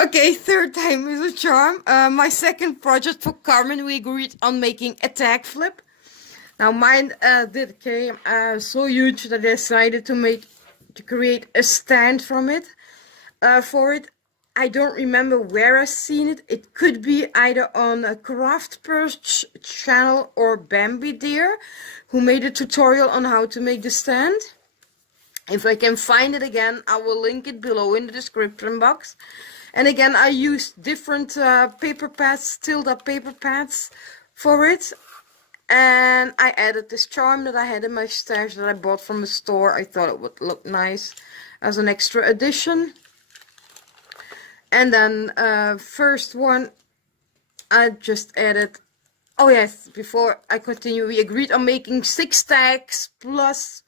Okay, third time is a charm. My second project for Carmen, we agreed on making a tag flip. Now mine did came so huge that I decided to create a stand from it. For it, I don't remember where I seen it. It could be either on a Craft Perch channel or Bambi Deer, who made a tutorial on how to make the stand. If I can find it again, I will link it below in the description box. And again, I used different paper pads, tilde paper pads for it. And I added this charm that I had in my stash that I bought from a store. I thought it would look nice as an extra addition. And then first one, I just added, oh yes, before I continue, we agreed on making 6 tags plus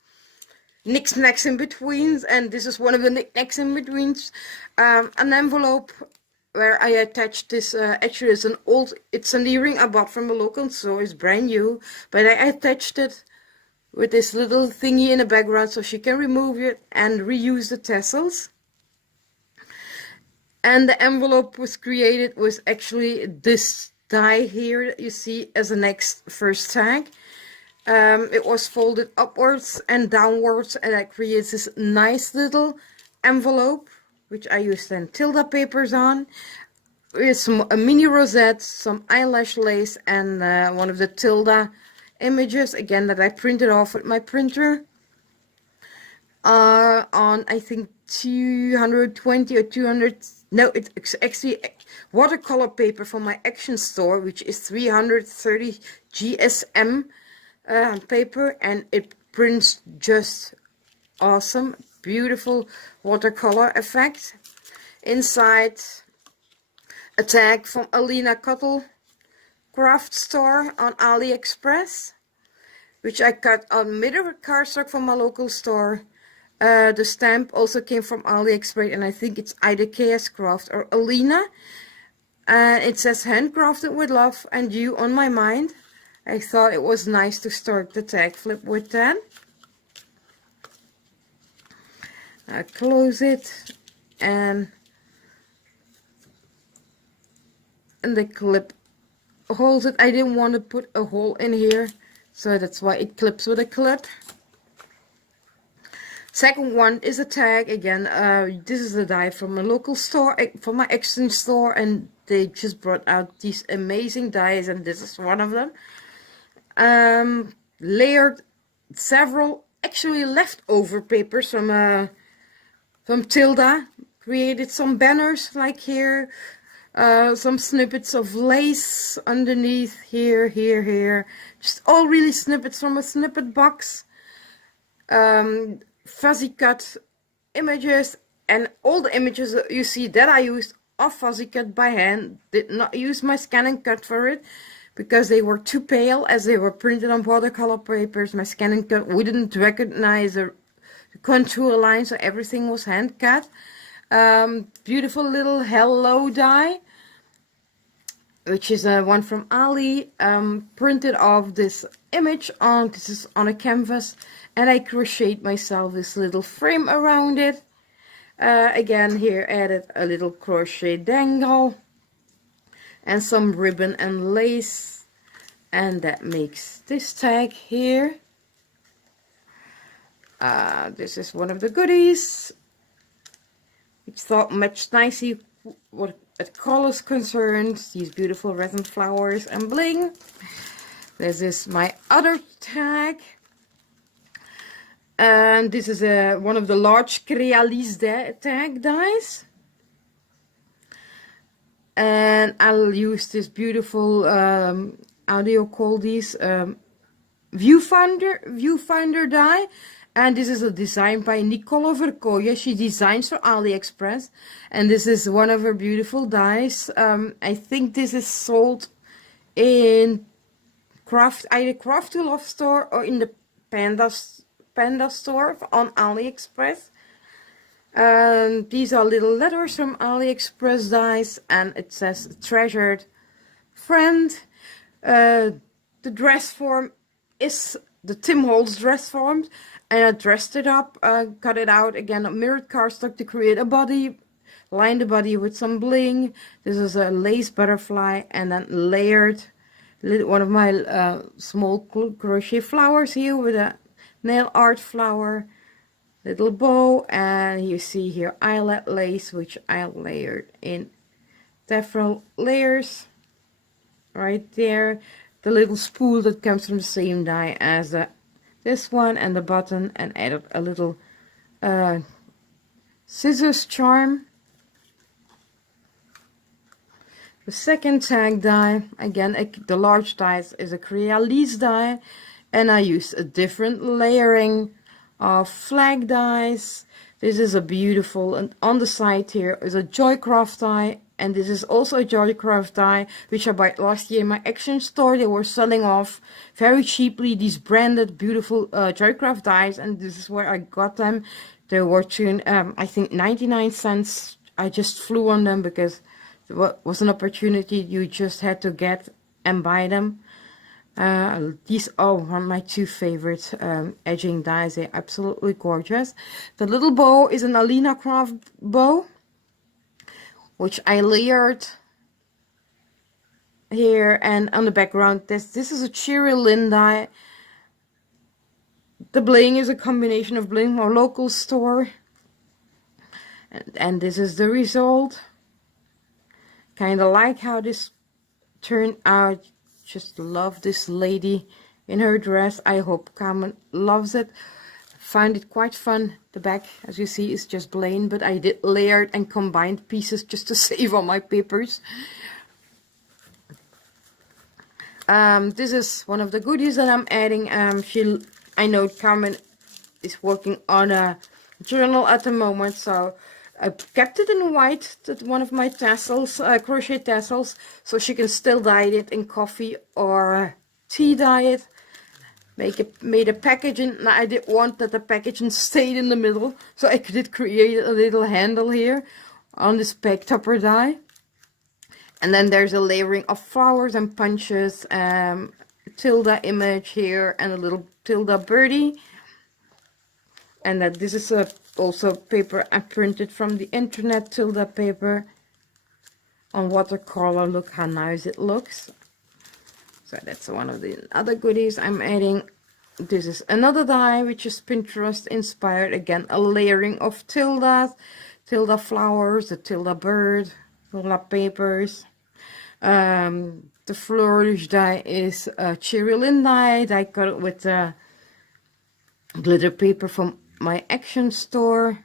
knickknacks in betweens, and this is one of the knickknacks in betweens. An envelope where I attached this, actually it's an earring I bought from a local store, it's brand new, but I attached it with this little thingy in the background so she can remove it and reuse the tassels. And the envelope was created with actually this die here that you see as the next first tag. It was folded upwards and downwards, and that creates this nice little envelope, which I used then tilde papers on, with a mini rosette, some eyelash lace, and one of the tilde images, again, that I printed off with my printer. On, I think, 220 or 200, no, it's actually watercolor paper from my Action store, which is 330 GSM paper, and it prints just awesome, beautiful watercolor effect. Inside, a tag from Alina Cuttle craft store on AliExpress, which I cut on mirror cardstock from my local store. The stamp also came from AliExpress, and I think it's either KS Craft or Alina. It says handcrafted with love and you on my mind. I thought it was nice to start the tag flip with that. I close it, and the clip holds it. I didn't want to put a hole in here, so that's why it clips with a clip. Second one is a tag again. This is a die from a local store, from my Action store, and they just brought out these amazing dies, and this is one of them. Layered several actually leftover papers from Tilda. Created some banners like here, some snippets of lace underneath here, here. Just all really snippets from a snippet box. Fuzzy cut images, and all the images that you see that I used are fuzzy cut by hand. Did not use my scan and cut for it because they were too pale as they were printed on watercolor papers. My scan and cut, we didn't recognize the contour line, so everything was hand cut. Beautiful little hello die, which is one from Ali, printed off this image on, this is on a canvas, and I crocheted myself this little frame around it. Again, here added a little crochet dangle and some ribbon and lace, and that makes this tag here. This is one of the goodies, which thought matched nicely what at colors concerned, these beautiful resin flowers and bling. This is my other tag, and this is one of the large Crealis tag dies, and I'll use this beautiful how do you call these, viewfinder die. And this is a design by Nicola Verkooyen. She designs for AliExpress. And this is one of her beautiful dies. I think this is sold in either Crafty Love store or in the Panda store on AliExpress. These are little letters from AliExpress dies. And it says, treasured friend. The dress form is the Tim Holtz dress form. And I dressed it up, cut it out again, mirrored cardstock to create a body, line the body with some bling. This is a lace butterfly, and then layered one of my small crochet flowers here with a nail art flower, little bow, and you see here eyelet lace, which I layered in several layers right there. The little spool that comes from the same die as this one, and the button, and added a little scissors charm. The second tag die, again the large die is a Crealise die, and I use a different layering of flag dies. This is a beautiful, and on the side here is a Joycraft die, and this is also a Joycraft die which I bought last year in my Action store. They were selling off very cheaply these branded beautiful Joycraft dies, and this is where I got them. They were I think 99 cents. I just flew on them because it was an opportunity you just had to get and buy them. These are one of my two favorite edging dies. They're absolutely gorgeous. The little bow is an Alina Craft bow, which I layered here, and on the background this is a Cherry Lynn die. The bling is a combination of bling from our local store, and this is the result. Kind of like how this turned out. Just love this lady in her dress. I hope Carmen loves it. Find it quite fun. The back, as you see, is just plain, but I did layered and combined pieces just to save on my papers. This is one of the goodies that I'm adding. I know Carmen is working on a journal at the moment, so I kept it in white, one of my tassels, crochet tassels, so she can still dye it in coffee or tea dye it. Made a packaging. I did want that the packaging stayed in the middle, so I did create a little handle here on this peg topper die. And then there's a layering of flowers and punches, tilde image here, and a little tilde birdie. And that this is also paper I printed from the internet, tilde paper on watercolor. Look how nice it looks. So that's one of the other goodies I'm adding. This is another die which is Pinterest inspired. Again, a layering of tilde flowers, the tilde bird, tilde papers. The flourish die is a Cherry Lynn die. I cut it with glitter paper from my Action store.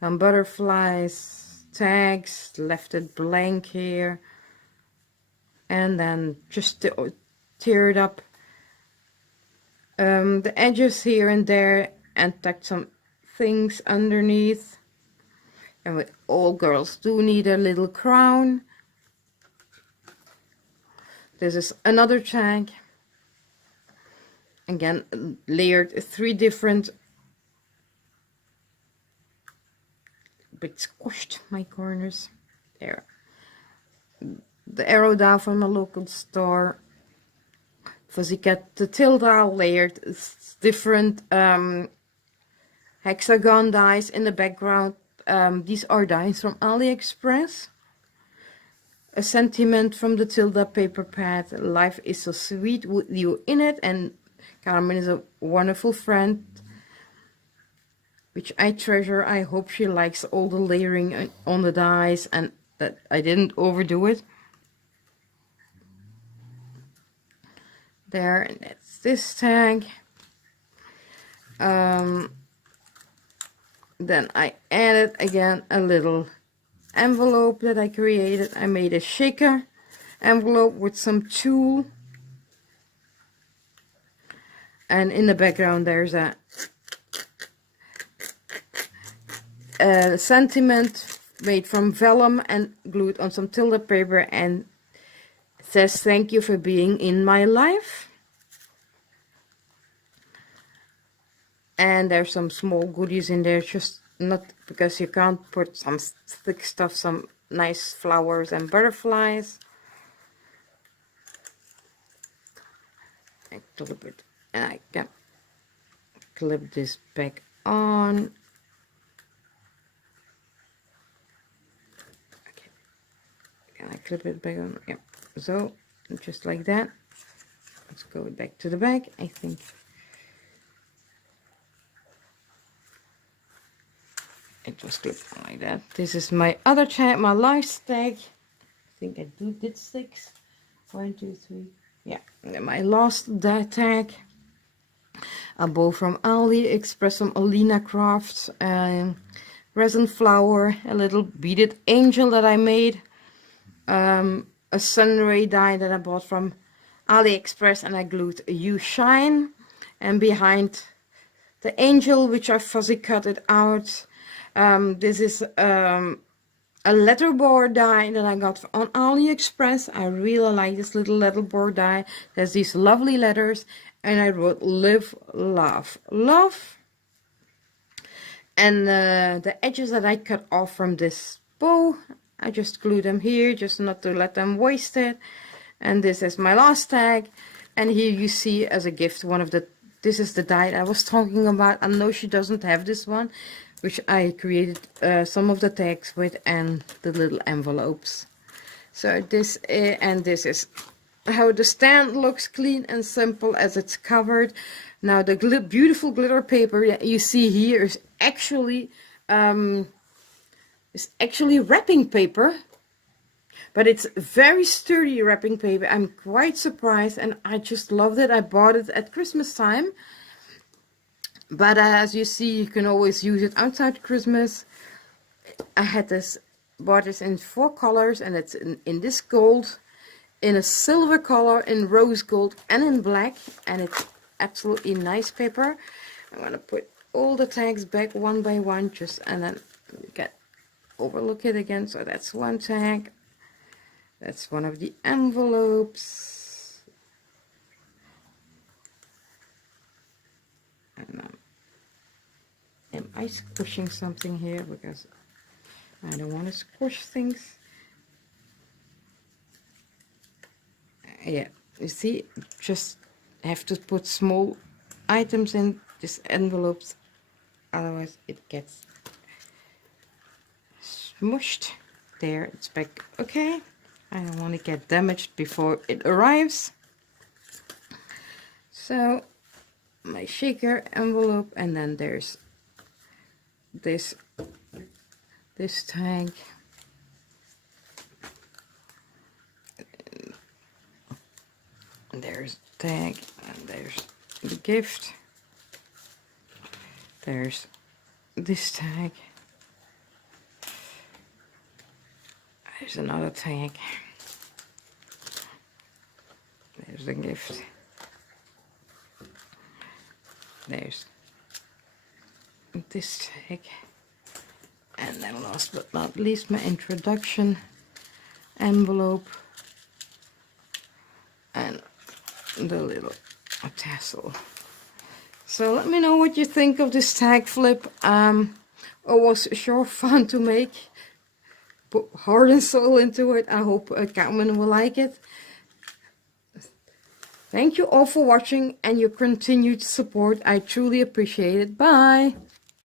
Some butterflies, tags, left it blank here, and then just teared up the edges here and there, and tacked some things underneath. And all girls do need a little crown. This is another tag. Again, layered 3 different, bit squished my corners there. The arrow down from a local store. Because you get the tilde layered, it's different hexagon dies in the background. These are dies from AliExpress. A sentiment from the tilde paper pad. Life is so sweet with you in it, and Carmen is a wonderful friend, which I treasure. I hope she likes all the layering on the dies and that I didn't overdo it. There, and that's this tag. Then I added again a little envelope that I created. I made a shaker envelope with some tulle. And in the background there's a sentiment made from vellum and glued on some tilde paper, and it says, "Thank you for being in my life." And there's some small goodies in there, just not because you can't put some thick stuff, some nice flowers and butterflies. A little bit, and I can clip this back on. clip it back on. Yeah, so just like that. Let's go back to the back. I think it was clipped on like that. This is my other tag, my last tag. I think I did 6. 1, 2, 3. Yeah, my last tag. A bow from AliExpress from Alina Crafts. Resin flower, a little beaded angel that I made. A sunray die that I bought from AliExpress, and I glued You Shine. And behind the angel, which I fuzzy cut it out, this is a letterboard die that I got on AliExpress. I really like this little letterboard die. There's these lovely letters, and I wrote live, love, love. And the edges that I cut off from this bow, I just glue them here, just not to let them waste it. And this is my last tag. And here you see as a gift one of the, this is the die I was talking about. I know she doesn't have this one, which I created some of the tags with, and the little envelopes. So this and this is how the stand looks, clean and simple as it's covered. Now the beautiful glitter paper that you see here is actually wrapping paper, but it's very sturdy wrapping paper. I'm quite surprised, and I just loved it. I bought it at Christmas time, but as you see, you can always use it outside Christmas. I had this, bought this in 4 colors, and it's in this gold, in a silver color, in rose gold, and in black, and it's absolutely nice paper. I'm gonna put all the tags back one by one, just, and then overlook it again. So that's one tag. That's one of the envelopes. And am I squishing something here? Because I don't want to squish things. Yeah, you see, just have to put small items in these envelopes, otherwise it gets smushed. There, it's back. Okay, I don't want to get damaged before it arrives. So my shaker envelope, and then there's this tag. There's tag, and there's the gift. There's this tag. There's another tag. There's the gift. There's this tag. And then last but not least, my introduction envelope. And the little tassel. So let me know what you think of this tag flip. It was sure fun to make. Put heart and soul into it. I hope Carmen will like it. Thank you all for watching and your continued support. I truly appreciate it. Bye.